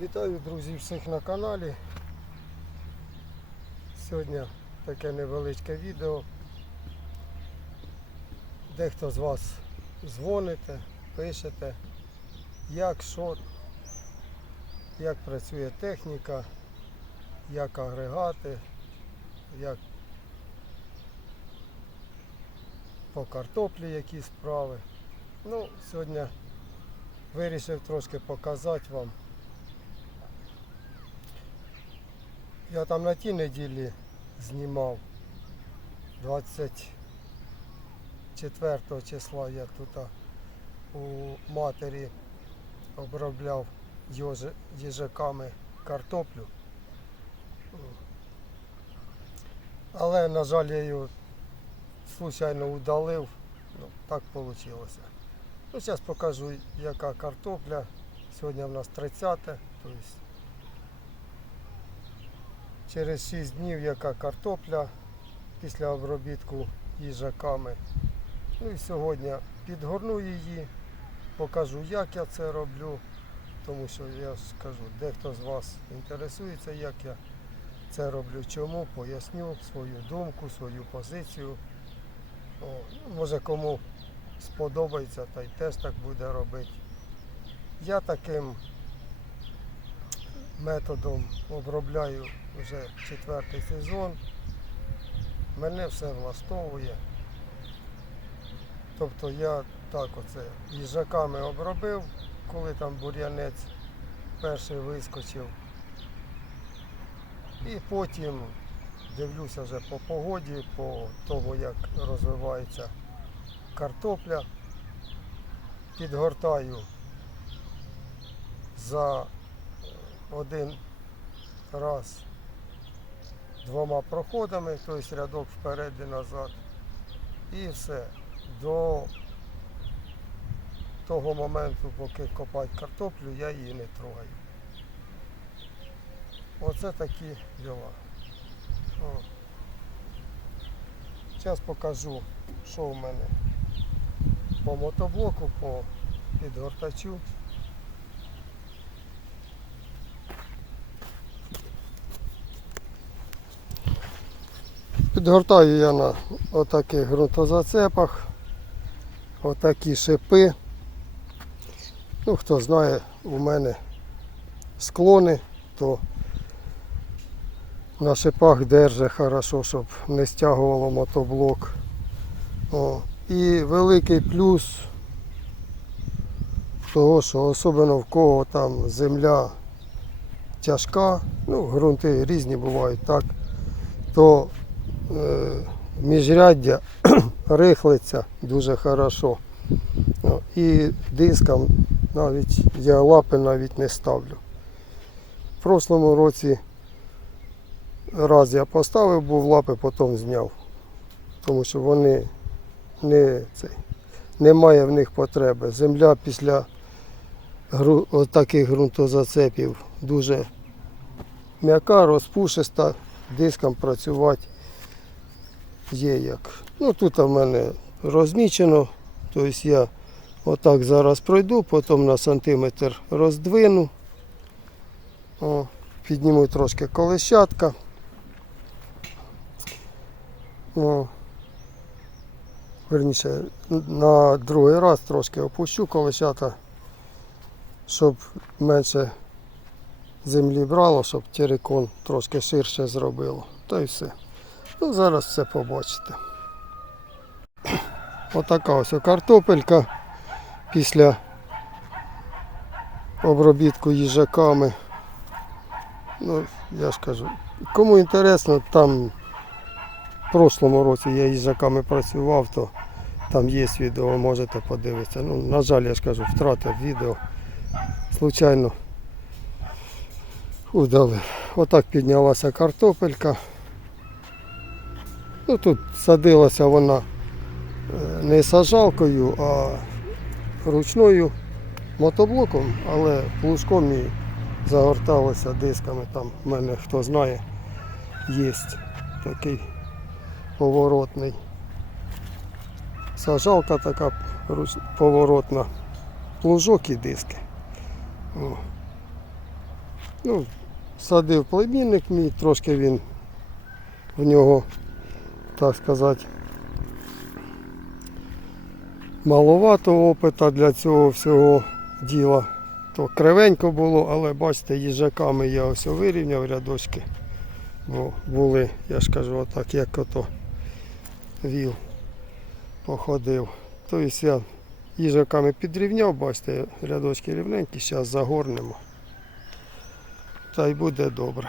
Вітаю друзі всіх на каналі. Сьогодні таке невеличке відео. Дехто з вас дзвоните, пишете, як що, як працює техніка, як агрегати, як по картоплі які справи. Ну, сьогодні вирішив трошки показати вам. Я там на тій неділі знімав 24 числа я тут у матері обробляв їжаками картоплю. Але, на жаль, я її случайно удалив. Ну, так вийшло. Ну, зараз покажу, яка картопля. Сьогодні в нас 30, тобто через 6 днів яка картопля після обробітку їжаками. Ну і сьогодні підгорну її, покажу, як я це роблю, тому що я ж кажу, дехто з вас інтересується, як я це роблю, чому, поясню свою думку, свою позицію. О, ну, може кому сподобається, та й теж так буде робити. Я таким методом обробляю вже четвертий сезон. Мене все влаштовує. Тобто я так оце їжаками обробив, коли там бур'янець перший вискочив. І потім дивлюся вже по погоді, по тому, як розвивається картопля. Підгортаю за один раз двома проходами, тобто рядок вперед і назад. І все. До того моменту, поки копати картоплю, я її не трогаю. Оце такі діла. Зараз покажу, що в мене по мотоблоку, по підгортачу. Підгортаю я на отаких ґрунтозацепах, отакі шипи. Ну, хто знає, у мене склони, то на шипах держить хорошо, щоб не стягувало мотоблок. О. І великий плюс того, що особливо в кого там земля тяжка, ну, ґрунти різні бувають, так, то міжряддя рихлиться дуже хорошо. І дискам навіть я лапи навіть не ставлю. В прошлому році раз я поставив, був лапи, потім зняв. Тому що вони не, цей, немає в них потреби. Земля після таких ґрунтозацепів дуже м'яка, розпушиста, диском працювати є як. Ну тут в мене розмічено, тобто я отак зараз пройду, потім на сантиметр роздвину, О, підніму трошки колещатка. О, верніше, на другий раз трошки опущу колещата, щоб менше землі брало, щоб терикон трошки ширше зробило. Та й все. Ну, зараз все побачите. Отака ось картопелька після обробітку їжаками. Ну, я ж кажу, кому інтересно, там в прошлому році я їжаками працював, то там є відео, можете подивитися. Ну, на жаль, я ж кажу, втратив відео. Случайно удалив. Отак піднялася картопелька. Ну, тут садилася вона е, не сажалкою, а ручною мотоблоком, але плужком і загорталося дисками. Там в мене, хто знає, є такий поворотний. Сажалка така поворотна, плужок і диски. О. Ну, садив племінник мій, трошки він в нього, так сказати, маловато опита для цього всього діла. То кривенько було, але бачите, їжаками я ось вирівняв рядочки. Бо були, я ж кажу, отак, як ото віл походив. Тобто я їжаками підрівняв, бачите, рядочки рівненькі, зараз загорнемо. Та й буде добре.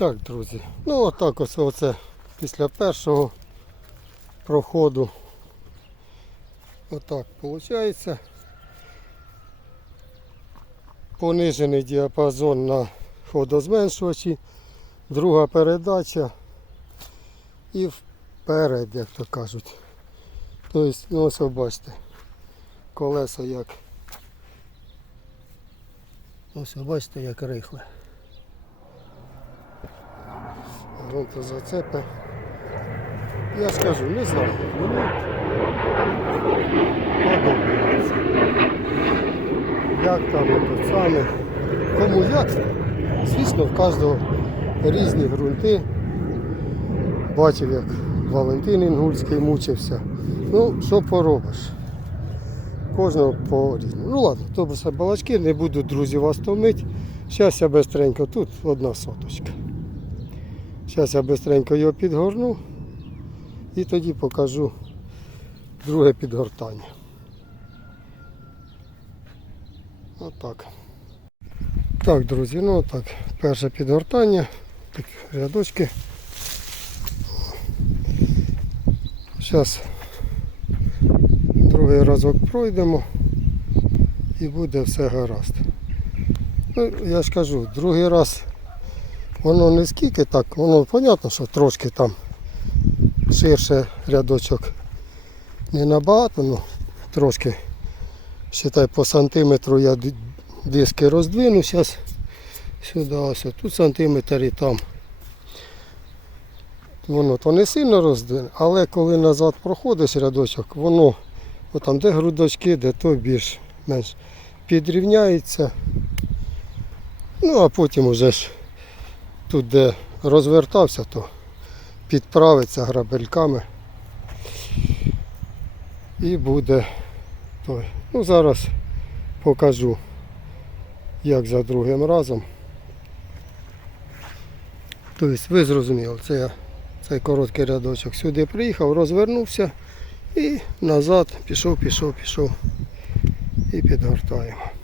Так, друзі. Ну отак ось оце після першого проходу. Отак виходить. Понижений діапазон на ходозменшувачі, друга передача і вперед, як то кажуть. Тобто, ну ось бачите, колеса як. Ось бачите, як рихле. Грунтозацепи. Я скажу, не знаю. Мені подобається. Як там тут саме. Кому як? Звісно, в кожного різні ґрунти. Бачив, як Валентин Інгульський мучився. Ну, що поробиш? Кожного по різному. Ну ладно, то все балачки, не буду, друзі, вас томити. Зараз я бистренько, тут одна соточка. Зараз я бистренько його підгорну і тоді покажу друге підгортання. Отак. Так, друзі, ну так, перше підгортання, так, рядочки. Зараз другий разок пройдемо і буде все гаразд. Ну, я ж кажу, другий раз воно не скільки так, воно зрозуміло, що трошки там ширше рядочок не набагато, ну трошки, считай, по сантиметру я диски роздвину зараз сюди, ось тут сантиметр і там. Воно то не сильно роздвине, але коли назад проходиш рядочок, воно отам, де грудочки, де то більш-менш підрівняється. Ну а потім уже ж тут, де розвертався, то підправиться грабельками. І буде той. Ну зараз покажу, як за другим разом. Тобто ви зрозуміли, це я цей короткий рядочок сюди приїхав, розвернувся і назад пішов, пішов, пішов і підгортаємо.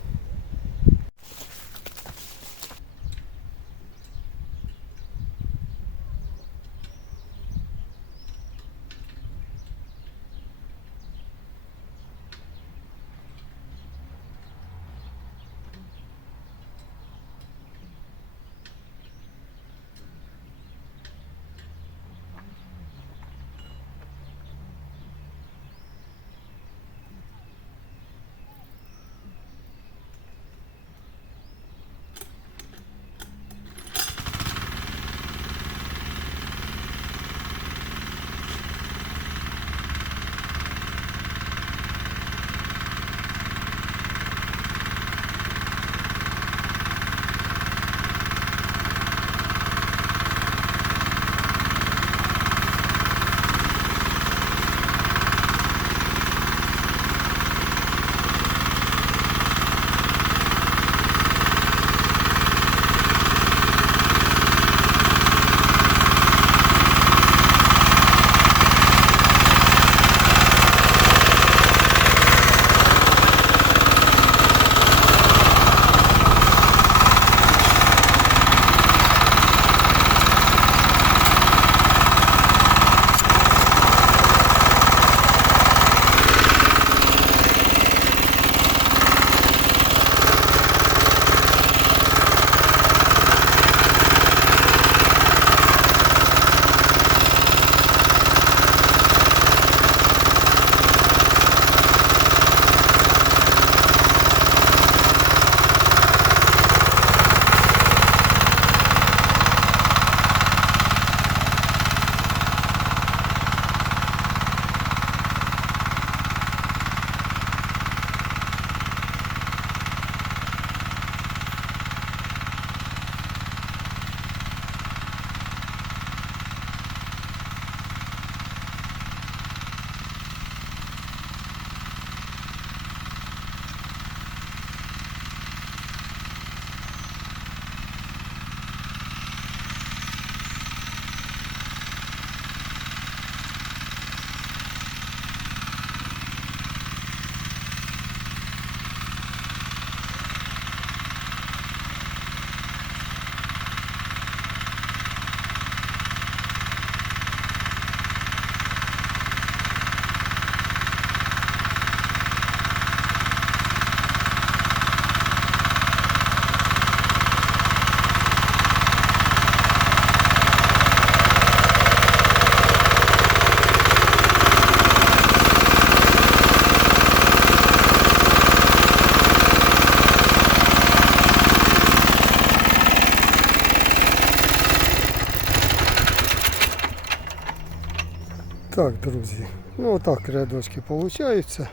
Друзі, ну отак рядочки получаються.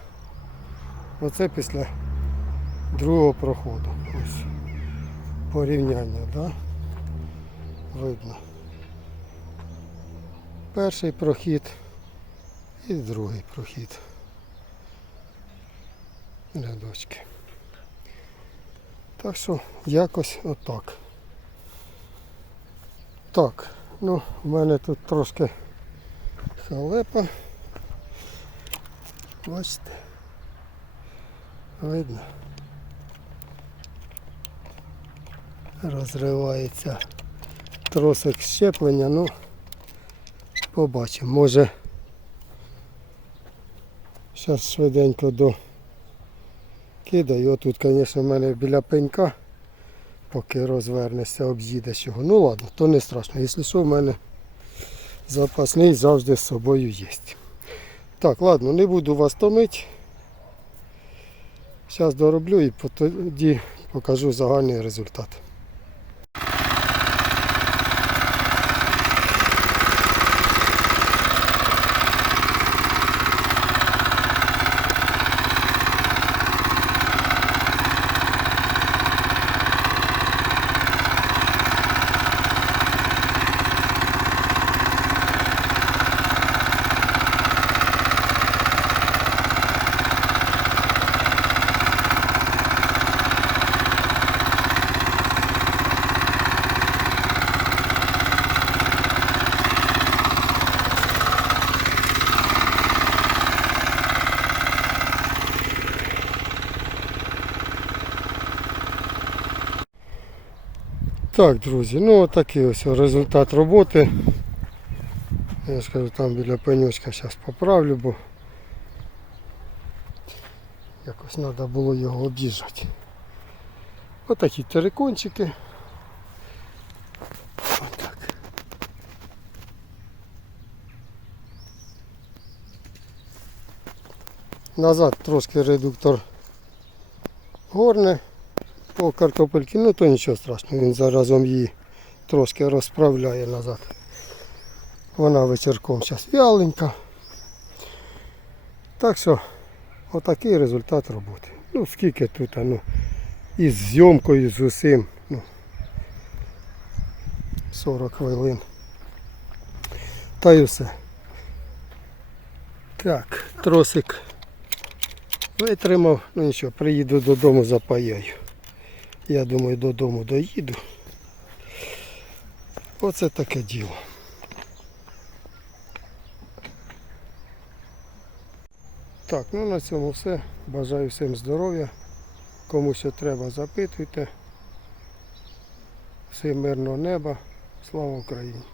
Оце після другого проходу. Ось порівняння, да? Видно. Перший прохід і другий прохід. Рядочки. Так що якось отак. Так, ну в мене тут трошки халепа. Бачите. Видно. Розривається тросик щеплення, ну побачимо. Може зараз швиденько до кидаю. Отут, звісно, в мене біля пенька, поки розвернеться, об'їдеш його. Ну ладно, то не страшно. Якщо що, в мене запасний завжди з собою є. Так, ладно, не буду вас томити. Зараз дороблю і тоді покажу загальний результат. Так, друзі, ну отакий ось результат роботи. Я ж кажу, там біля пенючка зараз поправлю, бо якось треба було його об'їжджати. Отакі терикончики. Отак. Назад трошки редуктор горне по картопельки, ну то нічого страшного, він заразом її трошки розправляє назад. Вона вечірком зараз вяленька. Так що отакий результат роботи. Ну скільки тут, ну, із зйомкою, з усім. Ну, 40 хвилин. Та й все. Так, тросик витримав, ну нічого, приїду додому, запаяю. Я думаю, додому доїду. Оце таке діло. Так, ну на цьому все. Бажаю всім здоров'я. Кому що треба, запитуйте. Всім мирного неба. Слава Україні!